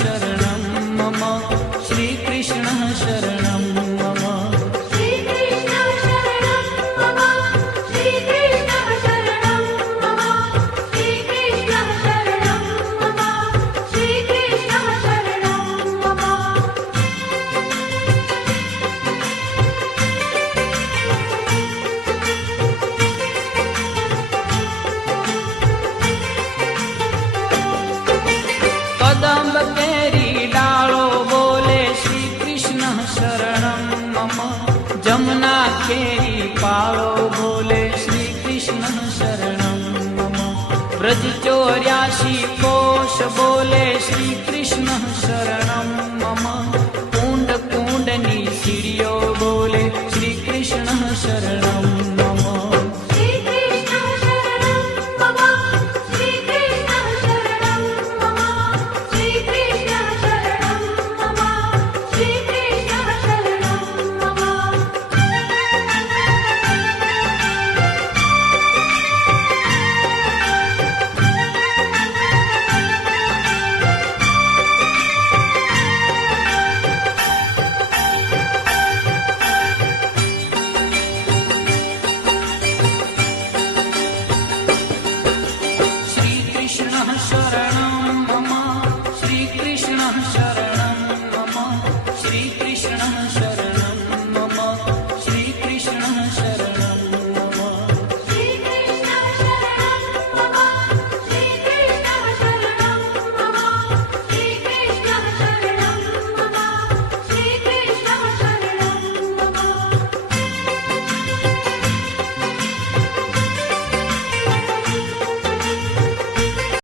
शरणं मम श्रीकृष्ण शरणं मम श्रीकृष्ण शरणं मम श्रीकृष्ण शरणं मम श्रीकृष्ण शरणं मम श्रीकृष्ण शरणं मम कदम्ब केरी डालो बोले श्री कृष्ण शरणं मम जमुना केरी पालो बोले श्री कृष्ण शरणं मम ब्रज 84 कोश बोले श्री कृष्ण शरणं